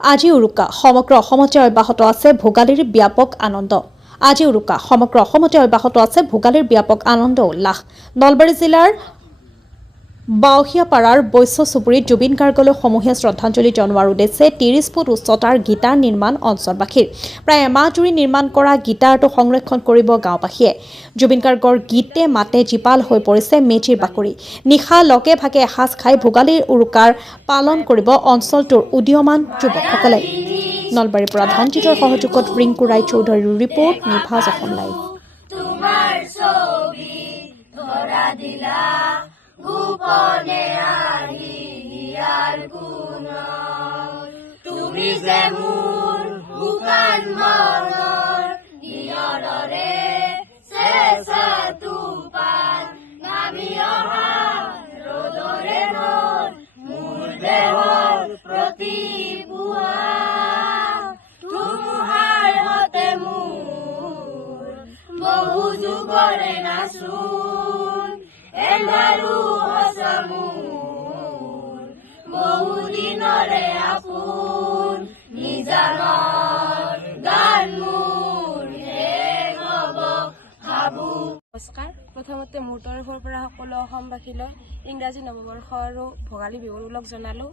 আজি উৰুকা সমগ্ৰ অসমতে অব্যাহত আছে ভোগালীৰ ব্যাপক আনন্দ। আজি উৰুকা সমগ্ৰ অসমতে অব্যাহত আছে ভোগালীৰ ব্যাপক আনন্দ উল্লাস। নলবাৰী জিলাৰ বাউহিয়াপাৰাৰ বৈশ্য চুবুৰীত জুবিন গাৰ্গলৈ সমূহীয়া শ্ৰদ্ধাঞ্জলি জনোৱাৰ উদ্দেশ্যে ৩০ ফুট উচ্চতাৰ গীটাৰ নিৰ্মাণ অঞ্চলবাসীৰ। প্ৰায় এমাহ জুৰি নিৰ্মাণ কৰা গীটাৰটো সংৰক্ষণ কৰিব গাঁওবাসীয়ে। জুবিন গাৰ্গৰ গীতে মাতে জীপাল হৈ পৰিছে মেজিৰ বাকৰি। নিশা লগে ভাগে এসাঁজ খাই ভোগালীৰ উৰুকাৰ পালন কৰিব অঞ্চলটোৰ উদীয়মান যুৱকসকলে। নলবাৰীৰ পৰা ধনজিতৰ সহযোগত ৰিংকু ৰায় চৌধুৰীৰ ৰিপৰ্ট, নিভাজ অসম লাইভ। গোপনে আহি হিয়াৰ গুণৰ তুমি যে মোৰ শুকান মনৰ নিয়ৰৰে চেঁচা টোপাল নামি অহা ৰ'দৰে ৰ'দ মোৰ দেহৰ প্ৰতি পুৱা ধুমুহাৰ হতে মোৰ বহু যুগৰে নাচোন এন্ধাৰো হসা মোৰ বহু দিনৰে আপোন নিজানৰ গান মোৰ শেষ হ'ব ভাবো। নমস্কাৰ। প্ৰথমতে মোৰ তৰফৰ পৰা সকলো অসমবাসীলৈ ইংৰাজী নৱবৰ্ষ আৰু ভোগালী বিহুৰ ওলগ জনালোঁ।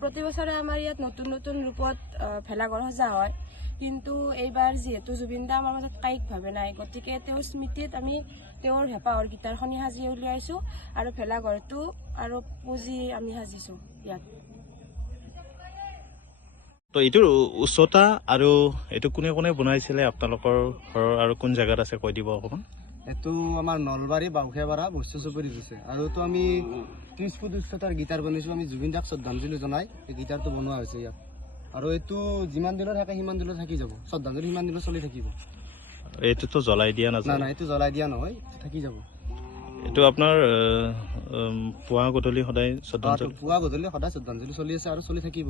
প্ৰতি বছৰে আমাৰ ইয়াত নতুন নতুন ৰূপত ভেলাঘৰ সজা হয়, কিন্তু এইবাৰ যিহেতু জুবিন দা আমাৰ মাজত কায়িকভাৱে নাই, গতিকে তেওঁৰ স্মৃতিত আমি তেওঁৰ হেঁপাহৰ গীটাৰখনি সাজি উলিয়াইছোঁ আৰু ভেলাঘৰটো আৰু পুঁজি আমি সাজিছোঁ ইয়াত। তো এইটোৰ উচ্চতা আৰু এইটো কোনে কোনে বনাইছিলে আপোনালোকৰ ঘৰৰ আৰু কোন জেগাত আছে কৈ দিব অকণমান। এইটো আমাৰ নলবাৰী বাউহিয়াপাৰা বৈশ্য চুবুৰীত হৈছে আৰু এইটো আমি 30 ফুট উচ্চতাৰ গীটাৰ বনাইছোঁ। আমি জুবিন দাক শ্ৰদ্ধাঞ্জলি জনাই এই গীটাৰটো বনোৱা হৈছে ইয়াত, আৰু এইটো যিমান দিনত থাকে সিমান দিনত থাকি যাব, শ্ৰদ্ধাঞ্জলি সিমান দিনত চলি থাকিব। এইটোতো জ্বলাই দিয়া নাযায়? নাই, এইটো জ্বলাই দিয়া নহয়, থাকি যাব। এইটো আপোনাৰ পুৱা গধূলি সদায় শ্ৰদ্ধাঞ্জলি? পুৱা গধূলি সদায় শ্ৰদ্ধাঞ্জলি চলি আছে আৰু চলি থাকিব।